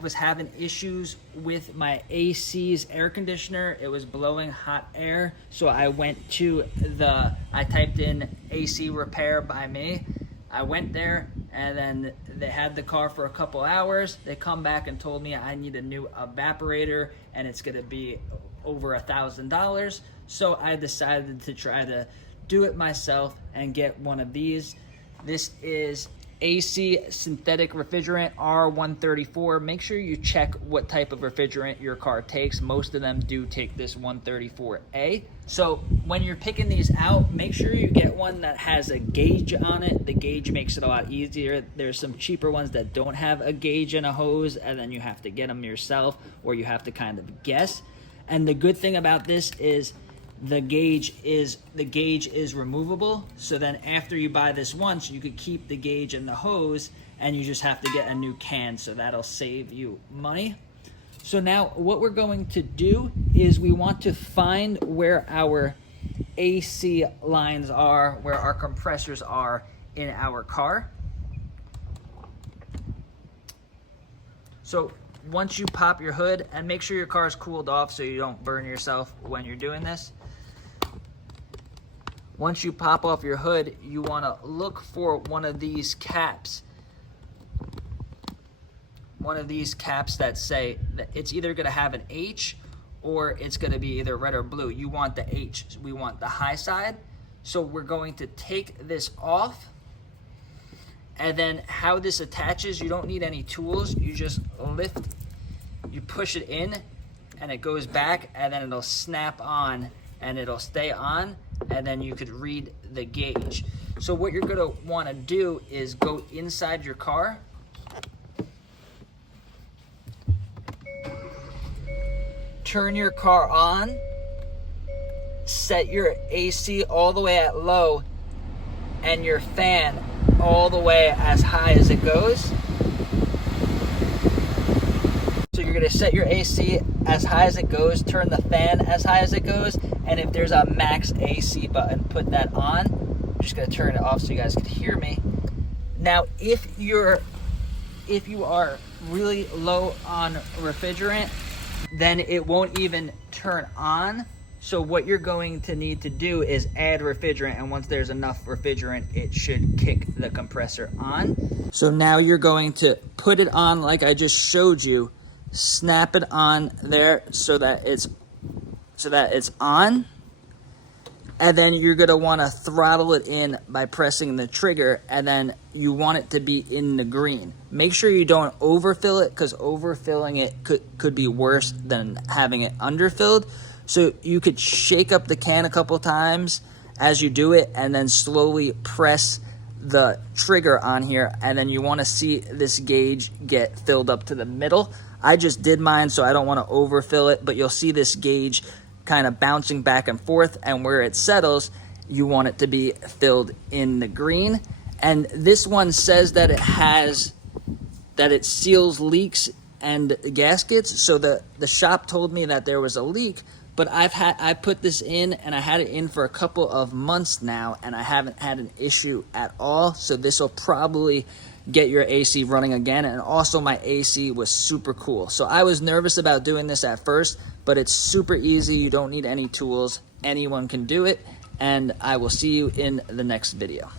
was having issues with my AC's air conditioner. It was blowing hot air. So I typed in AC repair by me. I went there and then they had the car for a couple hours. They come back and told me I need a new evaporator and it's gonna be over $1,000. So I decided to try to do it myself and get one of these. This is AC synthetic refrigerant R134. Make sure you check what type of refrigerant your car takes. Most of them do take this 134A. So when you're picking these out, make sure you get one that has a gauge on it. The gauge makes it a lot easier. There's some cheaper ones that don't have a gauge and a hose, and then you have to get them yourself, or you have to kind of guess. And the good thing about this is the gauge is removable. So then after you buy this once, you could keep the gauge and the hose, and you just have to get a new can. So that'll save you money. So now what we're going to do is we want to find where our AC lines are, where our compressors are in our car. So once you pop your hood, and make sure your car is cooled off so you don't burn yourself when you're doing this. Once you pop off your hood, you want to look for one of these caps. One of these caps that say that it's either going to have an H or it's going to be either red or blue. You want the H. We want the high side. So we're going to take this off. And then how this attaches, you don't need any tools. You just lift, you push it in, and it goes back, and then it'll snap on, and it'll stay on, and then you could read the gauge. So what you're gonna wanna do is go inside your car, turn your car on, set your AC all the way at low, and your fan all the way as high as it goes. So you're gonna set your AC as high as it goes, turn the fan as high as it goes, and if there's a max AC button, put that on. I'm just gonna turn it off so you guys can hear me. Now, if you are really low on refrigerant, then it won't even turn on. So what you're going to need to do is add refrigerant, and once there's enough refrigerant, it should kick the compressor on. So now you're going to put it on like I just showed you, snap it on there so that it's on, and then you're gonna want to throttle it in by pressing the trigger, and then you want it to be in the green. Make sure you don't overfill it, because overfilling it could be worse than having it underfilled. So you could shake up the can a couple times as you do it, and then slowly press the trigger on here, and then you want to see this gauge get filled up to the middle. I just did mine, so I don't want to overfill it, but you'll see this gauge kind of bouncing back and forth, and where it settles, you want it to be filled in the green. And this one says that it seals leaks and gaskets. So the shop told me that there was a leak, but I put this in, and I had it in for a couple of months now, and I haven't had an issue at all. So this will probably get your AC running again. And also my AC was super cool. So I was nervous about doing this at first, but it's super easy. You don't need any tools. Anyone can do it. And I will see you in the next video.